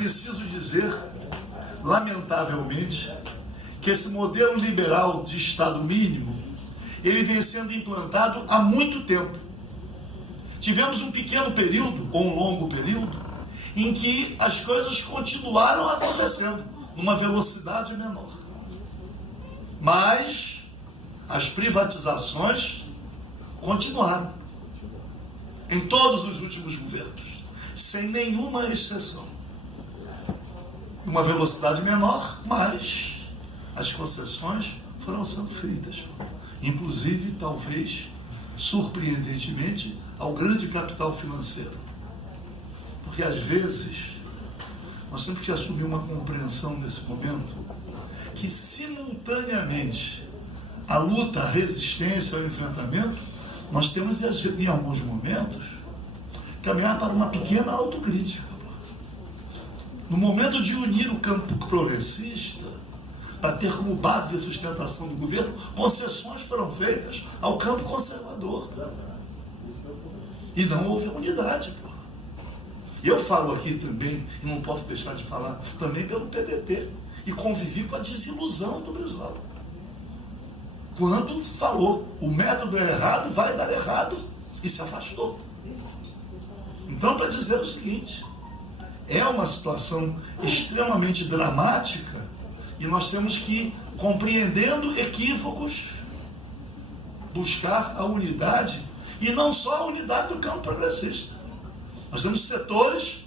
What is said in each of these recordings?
preciso dizer, lamentavelmente, que esse modelo liberal de Estado mínimo, ele vem sendo implantado há muito tempo. Tivemos um pequeno período, ou um longo período, em que as coisas continuaram acontecendo, numa velocidade menor. Mas as privatizações continuaram, em todos os últimos governos, sem nenhuma exceção. Uma velocidade menor, mas as concessões foram sendo feitas, inclusive, talvez, surpreendentemente, ao grande capital financeiro. Porque, às vezes, nós temos que assumir uma compreensão nesse momento que, simultaneamente, a luta, a resistência, o enfrentamento, nós temos, em alguns momentos, caminhar para uma pequena autocrítica. No momento de unir o campo progressista, para ter como base de sustentação do governo, concessões foram feitas ao campo conservador. E não houve unidade. E eu falo aqui também, e não posso deixar de falar, também pelo PDT, e convivi com a desilusão do Brizola. Quando falou, o método é errado, vai dar errado, e se afastou. Então, para dizer o seguinte, é uma situação extremamente dramática, e nós temos que, compreendendo equívocos, buscar a unidade, e não só a unidade do campo progressista. Nós temos setores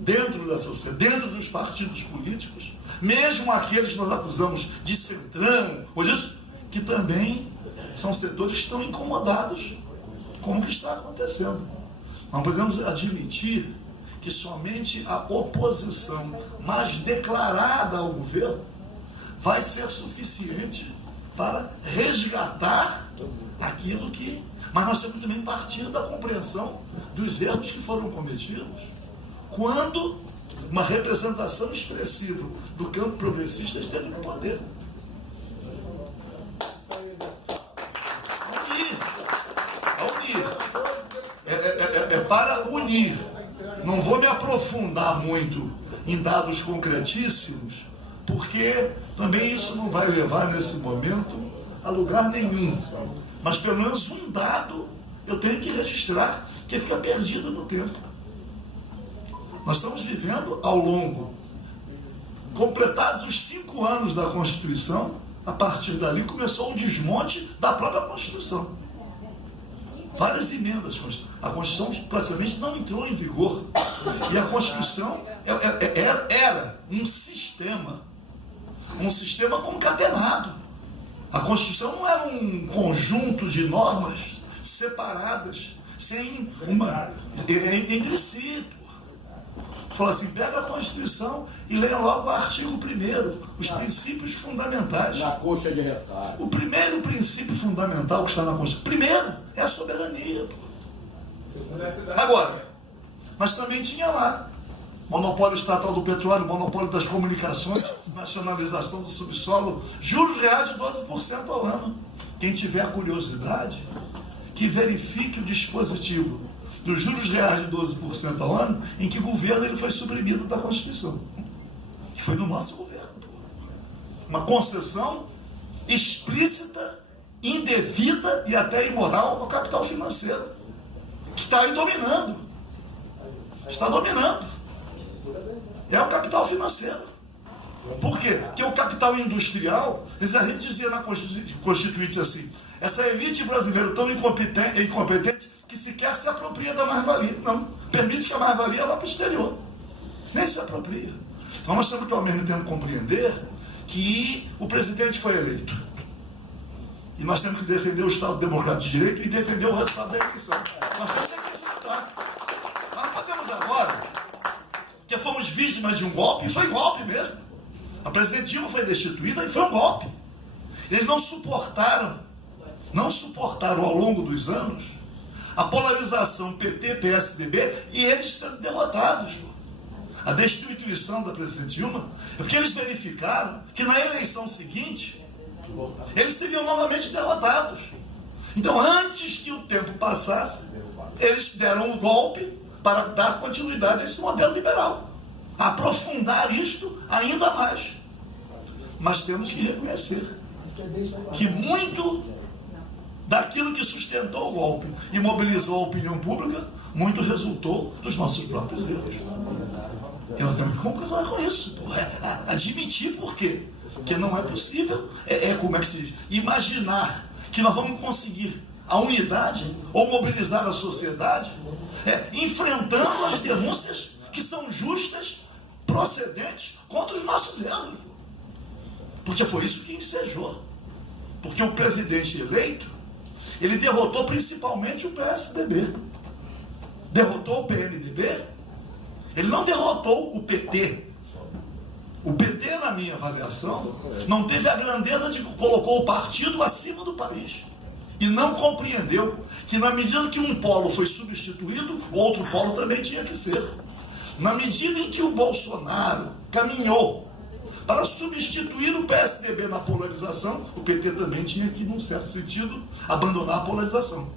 dentro da sociedade, dentro dos partidos políticos, mesmo aqueles que nós acusamos de centrão, ou disso, que também são setores que estão incomodados com o que está acontecendo. Não podemos admitir que somente a oposição mais declarada ao governo vai ser suficiente para resgatar aquilo que... Mas nós temos também partir da compreensão dos erros que foram cometidos quando uma representação expressiva do campo progressista esteve no poder. Unir. É para unir. Não vou me aprofundar muito em dados concretíssimos, porque também isso não vai levar nesse momento a lugar nenhum. Mas pelo menos um dado eu tenho que registrar, que fica perdido no tempo. Nós estamos vivendo ao longo, completados os 5 anos da Constituição, a partir dali começou o desmonte da própria Constituição. Várias emendas. A Constituição praticamente não entrou em vigor. E a Constituição era um sistema concatenado. A Constituição não era um conjunto de normas separadas, sem uma... entre si. Fala assim, pega a Constituição e leia logo o artigo 1º, os princípios fundamentais. Na coxa de retalho. O primeiro princípio fundamental que está na Constituição, primeiro, é a soberania. Agora, mas também tinha lá monopólio estatal do petróleo, monopólio das comunicações, nacionalização do subsolo, juros reais de 12% ao ano. Quem tiver curiosidade, que verifique o dispositivo dos juros reais de 12% ao ano, em que governo ele foi suprimido da Constituição. E foi no nosso governo. Uma concessão explícita, indevida e até imoral ao capital financeiro, que está aí dominando. Está dominando. É o capital financeiro. Por quê? Porque o capital industrial, a gente dizia na Constituinte assim, essa elite brasileira tão incompetente que sequer se apropria da mais-valia. Não, permite que a mais-valia vá para o exterior. Nem se apropria. Então nós temos que ao mesmo tempo compreender que o presidente foi eleito. E nós temos que defender o Estado Democrático de Direito e defender o resultado da eleição. Nós temos que acreditar. Nós não podemos agora, que fomos vítimas de um golpe, e foi golpe mesmo. A presidente Dilma foi destituída e foi um golpe. Eles não suportaram ao longo dos anos a polarização PT-PSDB e eles sendo derrotados. A destituição da presidente Dilma é porque eles verificaram que na eleição seguinte eles seriam novamente derrotados. Então, antes que o tempo passasse, eles deram um golpe para dar continuidade a esse modelo liberal. aprofundar isto ainda mais. Mas temos que reconhecer que muito daquilo que sustentou o golpe e mobilizou a opinião pública, muito resultou dos nossos próprios erros. Eu tenho que concordar com isso. Admitir por quê? Porque não é possível, como é que se diz? Imaginar que nós vamos conseguir a unidade ou mobilizar a sociedade enfrentando as denúncias que são justas, procedentes contra os nossos erros. Porque foi isso que ensejou. Porque o presidente eleito, ele derrotou principalmente o PSDB. Derrotou o PMDB. Ele não derrotou o PT. O PT, na minha avaliação, não teve a grandeza de colocou o partido acima do país. E não compreendeu que na medida que um polo foi substituído, o outro polo também tinha que ser. Na medida em que o Bolsonaro caminhou para substituir o PSDB na polarização, o PT também tinha que, num certo sentido, abandonar a polarização.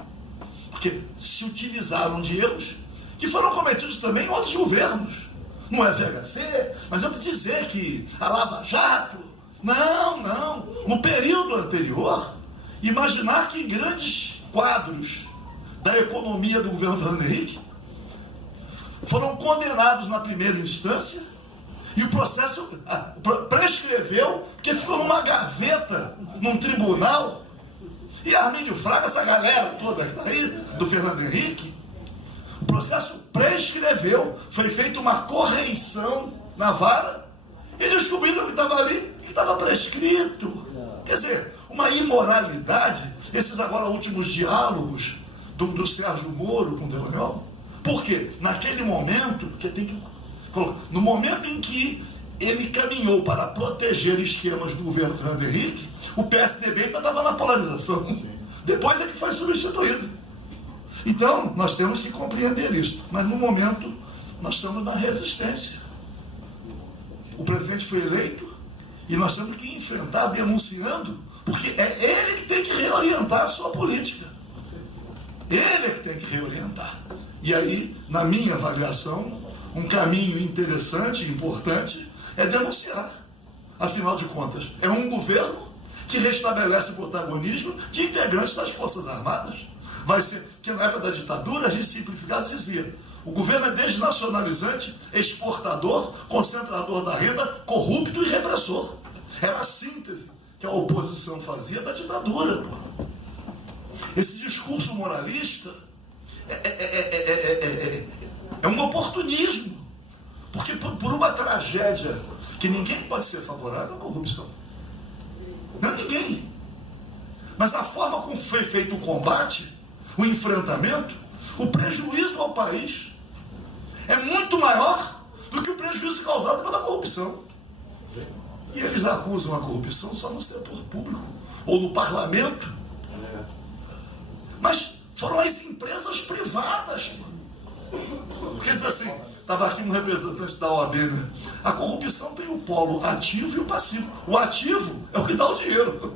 Porque se utilizaram de erros que foram cometidos também em outros governos. Não é VHC, mas eu vou dizer que a Lava Jato, não. No período anterior, imaginar que grandes quadros da economia do governo Fernando Henrique foram condenados na primeira instância e o processo prescreveu, porque ficou numa gaveta, num tribunal, e Armínio Fraga, essa galera toda que está aí, do Fernando Henrique, o processo prescreveu, foi feita uma correição na vara, e descobriram que estava ali, que estava prescrito. Quer dizer, uma imoralidade, esses agora últimos diálogos do Sérgio Moro com o Dallagnol. Por quê? Naquele momento, no momento em que ele caminhou para proteger esquemas do governo Fernando Henrique, o PSDB ainda estava na polarização. Depois é que foi substituído. Então, nós temos que compreender isso. Mas, no momento, nós estamos na resistência. O presidente foi eleito e nós temos que enfrentar denunciando, porque é ele que tem que reorientar a sua política. Ele é que tem que reorientar. E aí, na minha avaliação, um caminho interessante e importante é denunciar. Afinal de contas, é um governo que restabelece o protagonismo de integrantes das Forças Armadas. Vai ser, que na época da ditadura, a gente simplificado dizia, o governo é desnacionalizante, exportador, concentrador da renda, corrupto e repressor. Era a síntese que a oposição fazia da ditadura. Esse discurso moralista é um oportunismo, porque por uma tragédia que ninguém pode ser favorável à corrupção. Não é ninguém. Mas a forma como foi feito o combate, o enfrentamento, o prejuízo ao país é muito maior do que o prejuízo causado pela corrupção. E eles acusam a corrupção só no setor público ou no parlamento. Mas foram as empresas privadas. Quer dizer assim, estava aqui um representante da OAB, né? A corrupção tem o polo ativo e o passivo. O ativo é o que dá o dinheiro.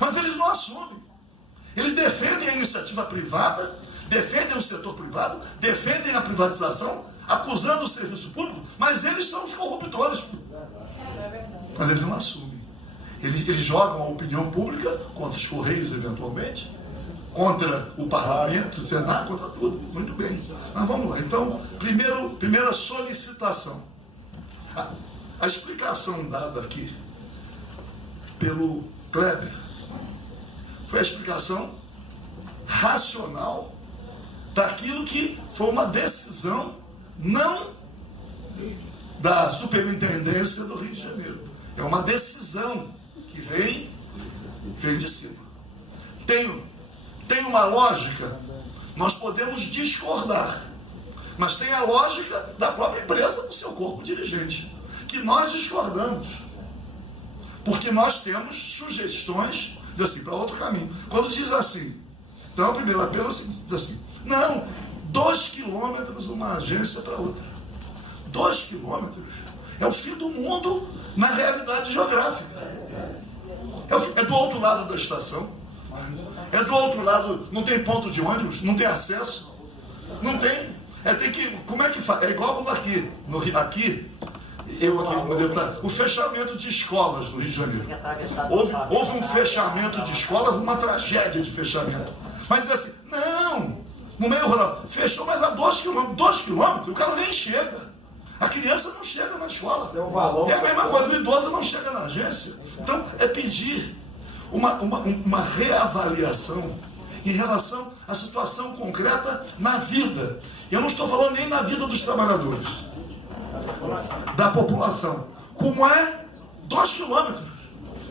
Mas eles não assumem. Eles defendem a iniciativa privada, defendem o setor privado, defendem a privatização, acusando o serviço público, mas eles são os corruptores. Mas eles não assumem. Eles jogam a opinião pública contra os Correios, eventualmente, contra o Parlamento, o Senado, contra tudo. Muito bem. Mas vamos lá. Então, primeira solicitação. A explicação dada aqui pelo Kleber foi a explicação racional daquilo que foi uma decisão não da Superintendência do Rio de Janeiro. É uma decisão que vem de cima. Tem uma lógica, nós podemos discordar, mas tem a lógica da própria empresa, do seu corpo dirigente, que nós discordamos, porque nós temos sugestões assim, para outro caminho. Quando diz assim, então, primeiro apelo diz assim, não, 2 quilômetros uma agência para outra. 2 quilômetros é o fim do mundo na realidade geográfica. É do outro lado da estação. É do outro lado, não tem ponto de ônibus, não tem acesso. Não tem. Tem que, como é que faz? É igual como aqui, eu aqui como deputado, o fechamento de escolas no Rio de Janeiro. Houve um fechamento de escolas, uma tragédia de fechamento. Mas assim, não, no meio rural, fechou, mas a 2 quilômetros, o cara nem chega. A criança não chega na escola. É a mesma coisa, o idoso não chega na agência. Então, é pedir uma reavaliação em relação à situação concreta na vida. Eu não estou falando nem na vida dos trabalhadores, da população. Como é 2 quilômetros.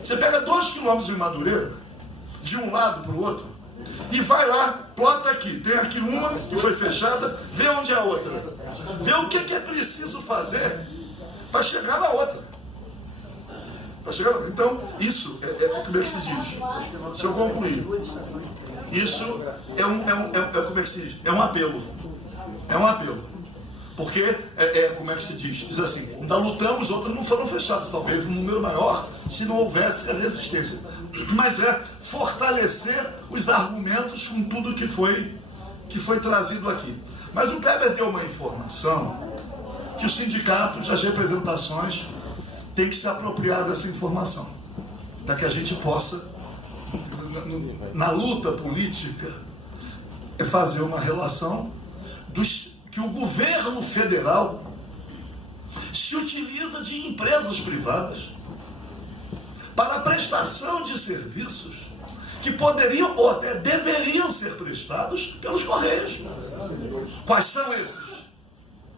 Você pega 2 quilômetros em Madureira, de um lado para o outro, e vai lá, plota aqui. Tem aqui uma que foi fechada, vê onde é a outra. Vê o que é preciso fazer para chegar na outra. Então, isso como é que se diz? Se eu concluir, isso como é que se diz? É um apelo. É um apelo. Porque, como é que se diz? Diz assim, ainda lutamos, outras não foram fechadas, talvez um número maior, se não houvesse a resistência. Mas é fortalecer os argumentos com tudo que foi trazido aqui. Mas o Kleber deu uma informação que os sindicatos, as representações, têm que se apropriar dessa informação, para que a gente possa, na luta política, fazer uma relação que o governo federal se utiliza de empresas privadas para a prestação de serviços que poderiam ou até deveriam ser prestados pelos Correios. Quais são esses?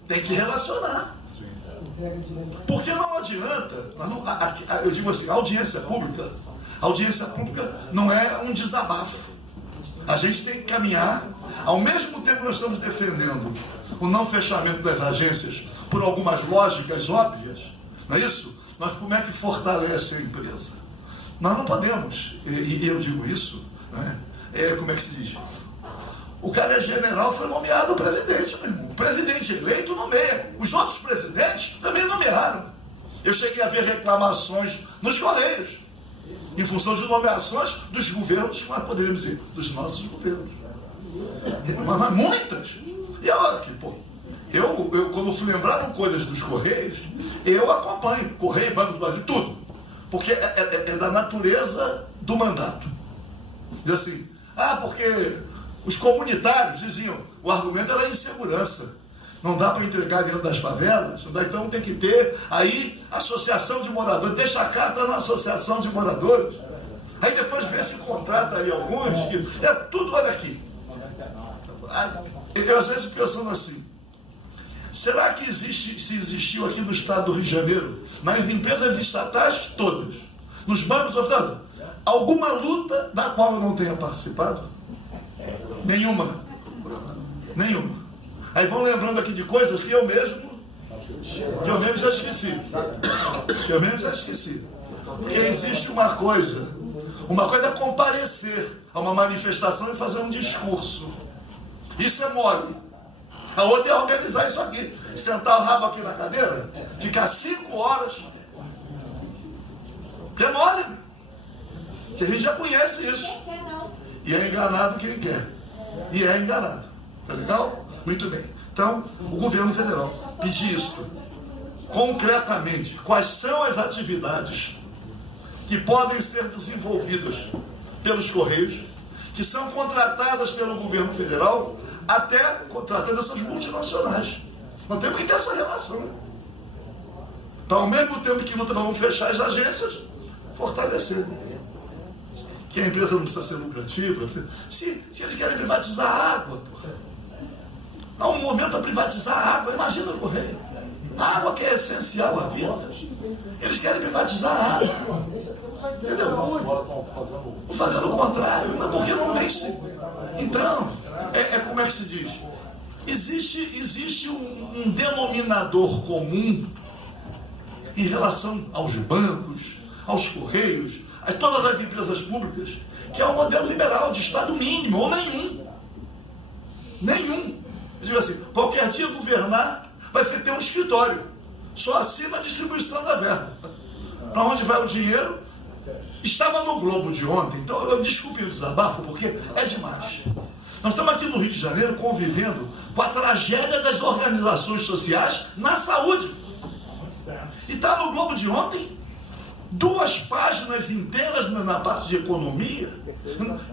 Tem que relacionar. Porque não adianta, eu digo assim, a audiência pública não é um desabafo. A gente tem que caminhar, ao mesmo tempo que nós estamos defendendo o não fechamento das agências por algumas lógicas óbvias, não é isso? Mas como é que fortalece a empresa? Nós não podemos, e eu digo isso, né? Como é que se diz? O cara é general, foi nomeado presidente, meu irmão. O presidente eleito nomeia. Os outros presidentes também nomearam. Eu cheguei a ver reclamações nos Correios, em função de nomeações dos governos, mas poderíamos dizer, dos nossos governos. Mas muitas. E olha aqui, pô. Eu quando fui lembrando coisas dos Correios, eu acompanho Correio, Banco do Brasil, tudo. Porque é da natureza do mandato. Diz assim, porque os comunitários diziam, o argumento era a insegurança. Não dá para entregar dentro das favelas, então tem que ter aí associação de moradores, deixa a carta na associação de moradores. Aí depois vê se contrata aí alguns, tudo, olha aqui. Eu às vezes pensando assim, será que se existiu aqui no estado do Rio de Janeiro, nas empresas estatais todas, nos bancos oficiais, alguma luta da qual eu não tenha participado? Nenhuma. Aí vão lembrando aqui de coisas que eu mesmo já esqueci. Porque existe uma coisa é comparecer a uma manifestação e fazer um discurso. Isso é mole. A outra é organizar isso aqui. Sentar o rabo aqui na cadeira, ficar 5 horas. Que é mole. Que a gente já conhece isso. E é enganado quem quer. E é enganado. Tá legal? Muito bem. Então, o governo federal pedir isto. Concretamente, quais são as atividades que podem ser desenvolvidas pelos Correios, que são contratadas pelo governo federal, até contratando essas multinacionais. Nós temos que ter essa relação. Então, ao mesmo tempo que luta, vamos fechar as agências, fortalecer. Que a empresa não precisa ser lucrativa. Se eles querem privatizar a água, há um momento a privatizar a água, imagina o Correio. A água que é essencial à vida. Eles querem privatizar a água. Entendeu? Fazendo o contrário. Porque não tem. Então, como é que se diz? Existe um denominador comum em relação aos bancos, aos Correios, a todas as empresas públicas, que é um modelo liberal de Estado mínimo, ou nenhum. Eu digo assim, qualquer dia governar vai ter um escritório, só assina a distribuição da verba. Para onde vai o dinheiro? Estava no Globo de ontem, então eu desculpe o desabafo, porque é demais. Nós estamos aqui no Rio de Janeiro convivendo com a tragédia das organizações sociais na saúde. E está no Globo de ontem, 2 páginas inteiras na parte de economia,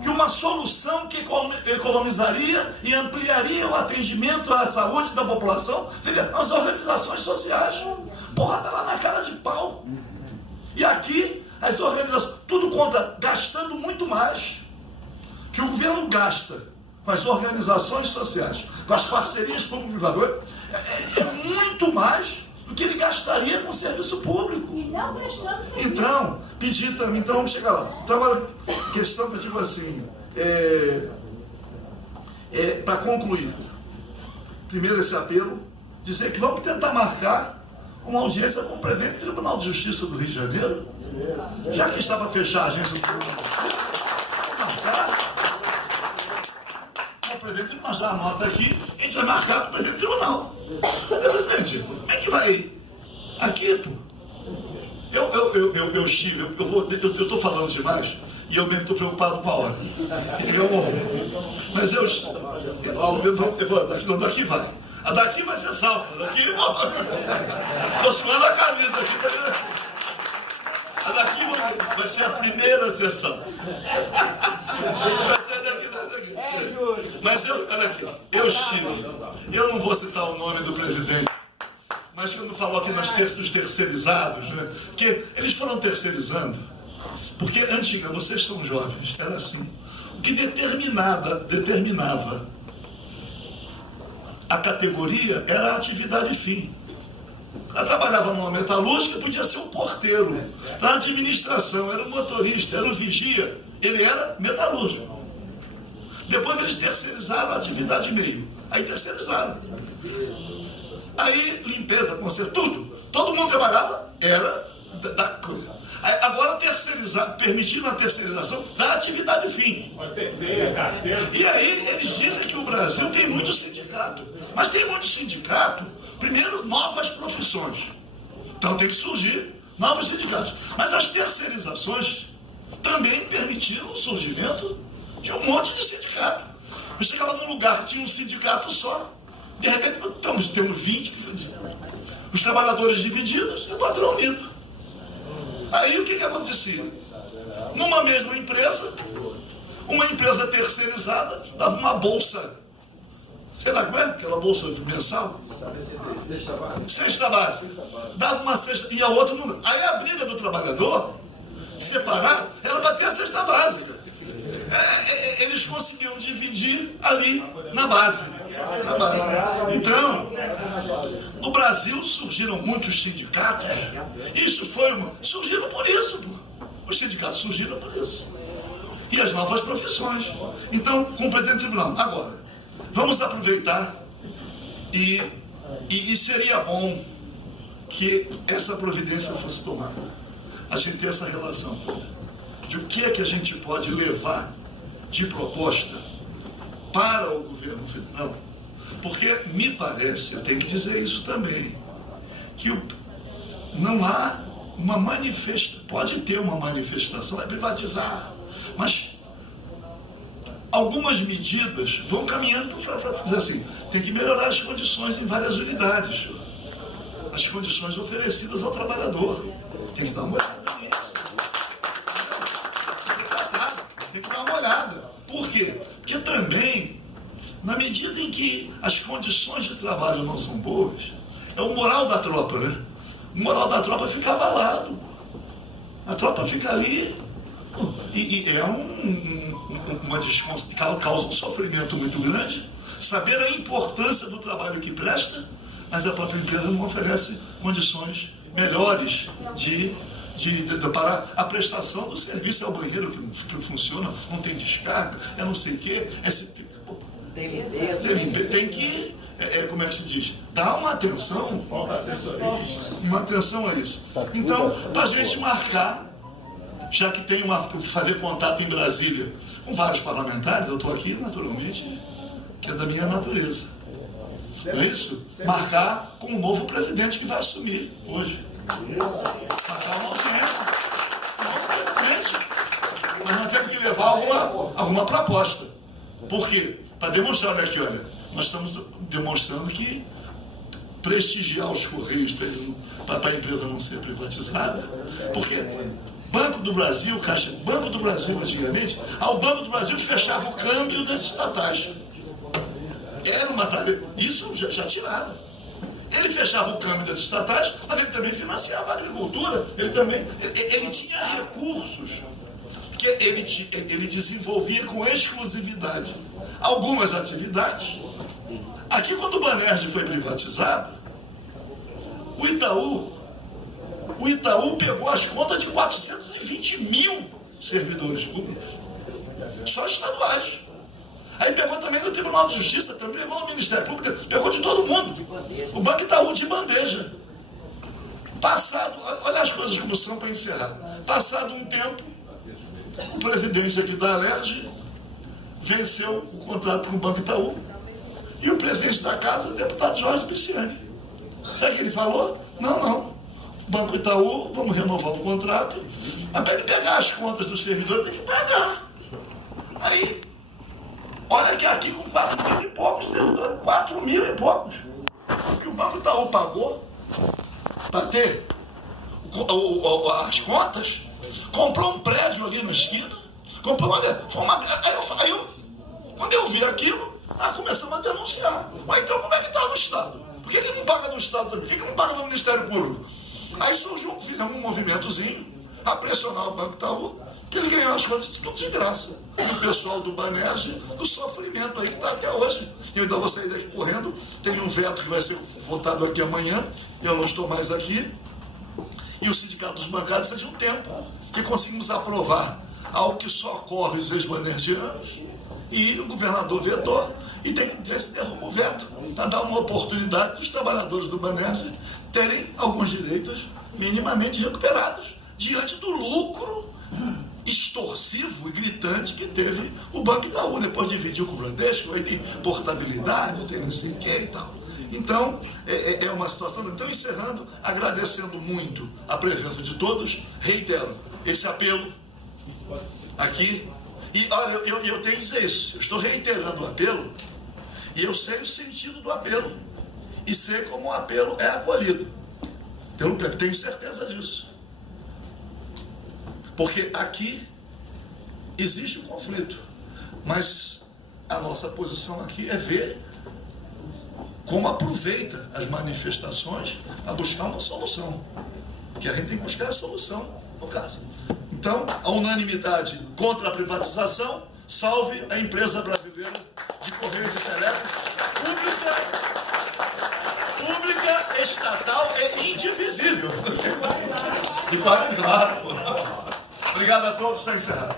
que uma solução que economizaria e ampliaria o atendimento à saúde da população seria as organizações sociais. Porra, tá lá na cara de pau. E aqui, as organizações, tudo contra, gastando muito mais que o governo gasta com as organizações sociais, com as parcerias público-privadas, é muito mais do que ele gastaria com o serviço público. E não prestando serviço. Então, pedi também, então vamos chegar lá. Então, agora, questão que eu digo assim, para concluir, primeiro esse apelo, dizer que vamos tentar marcar uma audiência com o presidente do Tribunal de Justiça do Rio de Janeiro, já que está para fechar a agência do Tribunal de Justiça, vamos marcar. O presidente, nós já anota aqui, a gente vai marcar com o presidente do tribunal. Presidente, como é que vai? Aqui, eu estive, eu estou falando demais e eu mesmo estou preocupado com a hora. Mas daqui vai. A daqui vai ser salva, daqui estou suando a camisa aqui. A daqui vai ser a primeira sessão. Vai ser daqui. Mas olha aqui, eu estive, eu não vou citar o nome do presidente, mas quando falou aqui dos terceirizados, né, que eles foram terceirizando, porque antigamente, vocês são jovens, era assim, o que determinava a categoria era a atividade fim. Ela trabalhava numa metalúrgica, podia ser um porteiro, na administração, era um motorista, era um vigia, ele era metalúrgico. Depois eles terceirizaram a atividade meio. Aí terceirizaram. Aí limpeza, conserto, tudo. Todo mundo trabalhava, era da coisa. Agora permitiram a terceirização da atividade fim. E aí eles dizem que o Brasil tem muito sindicato. Mas tem muito sindicato, primeiro, novas profissões. Então tem que surgir novos sindicatos. Mas as terceirizações também permitiram o surgimento de um monte de sindicato. Eu chegava num lugar que tinha um sindicato só, de repente temos 20, os trabalhadores divididos e o patrão unido. Aí o que acontecia? Numa mesma empresa, uma empresa terceirizada dava uma bolsa, sei lá como é, aquela bolsa mensal? Cesta base. Dava uma cesta, e a outra não. Aí a briga do trabalhador, separar, era bater a cesta básica. Eles conseguiam dividir ali na base. Então, no Brasil surgiram muitos sindicatos. Surgiram por isso. Os sindicatos surgiram por isso. E as novas profissões. Então, com o presidente do tribunal. Agora, vamos aproveitar e seria bom que essa providência fosse tomada. A gente ter essa relação de o que é que a gente pode levar de proposta para o governo federal, porque me parece, eu tenho que dizer isso também, que não há uma manifestação, pode ter uma manifestação, é privatizar, mas algumas medidas vão caminhando para dizer assim, tem que melhorar as condições em várias unidades, as condições oferecidas ao trabalhador, tem que dar uma olhada nisso. Tem que dar uma olhada. Por quê? Porque também, na medida em que as condições de trabalho não são boas, é o moral da tropa, né? O moral da tropa fica abalado. A tropa fica ali e é uma desconsideração, causa um sofrimento muito grande. Saber a importância do trabalho que presta, mas a própria empresa não oferece condições melhores para a prestação do serviço. É o banheiro que funciona, não tem descarga, é não sei o quê. Tem que, como é que se diz? Dar uma atenção. Uma atenção a isso. Então, para a gente marcar, já que tem fazer contato em Brasília com vários parlamentares, eu estou aqui, naturalmente, que é da minha natureza. Não é isso? Marcar com o novo presidente que vai assumir hoje. Marcar uma audiência. Mas nós temos que levar alguma proposta. Por quê? Para demonstrar, olha aqui, nós estamos demonstrando que prestigiar os Correios para a empresa não ser privatizada, porque Banco do Brasil, Caixa, Banco do Brasil antigamente, ao Banco do Brasil fechava o câmbio das estatais. Era uma tarefa, isso já tiraram. Ele fechava o câmbio das estatais, mas ele também financiava a agricultura, ele tinha recursos que ele desenvolvia com exclusividade algumas atividades. Aqui, quando o Banerjee foi privatizado, o Itaú pegou as contas de 420 mil servidores públicos, só estaduais. Aí pegou também no Tribunal de Justiça, também pegou no Ministério Público, pegou de todo mundo. O Banco Itaú de bandeja. Passado, olha as coisas como são para encerrar. Passado um tempo, o presidente aqui da Alerj venceu o contrato com o Banco Itaú e o presidente da casa, o deputado Jorge Pisciani. Sabe o que ele falou? Não. Banco Itaú, vamos renovar o contrato, mas para ele pegar as contas do servidor, tem que pegar. Aí, olha que aqui com 4 mil e poucos servidores, 4 mil e poucos. O que o Banco Itaú pagou para ter as contas, comprou um prédio ali na esquina, olha, foi uma... Quando eu vi aquilo, começamos a denunciar. Mas então como é que está no Estado? Por que não paga no Estado também? Por que não paga no Ministério Público? Aí surgiu, fizemos um movimentozinho a pressionar o Banco Itaú, que ele ganhou as contas tudo de graça. E o pessoal do Banerjee, do sofrimento aí que está até hoje. Eu ainda vou sair daqui correndo, tem um veto que vai ser votado aqui amanhã, eu não estou mais aqui. E o Sindicato dos Bancários faz um tempo que conseguimos aprovar algo que só ocorre os ex-banerjianos, e o governador vetou, e tem que ver se derruba o veto, para dar uma oportunidade para os trabalhadores do Banerjee terem alguns direitos minimamente recuperados, diante do lucro extorsivo e gritante que teve o Banco Itaú. Depois dividiu com o Bradesco, aí tem portabilidade, tem não sei o que e tal. Então, é uma situação... Então, encerrando, agradecendo muito a presença de todos, reitero esse apelo aqui. E, olha, eu tenho que dizer isso, eu estou reiterando o apelo, e eu sei o sentido do apelo, e sei como o apelo é acolhido. Tenho certeza disso. Porque aqui existe um conflito, mas a nossa posição aqui é ver como aproveita as manifestações a buscar uma solução. Que a gente tem que buscar a solução, no caso. Então, a unanimidade contra a privatização, salve a empresa brasileira de Correios e Telégrafos, pública, estatal e indivisível. De qualidade. Obrigado a todos, está encerrado.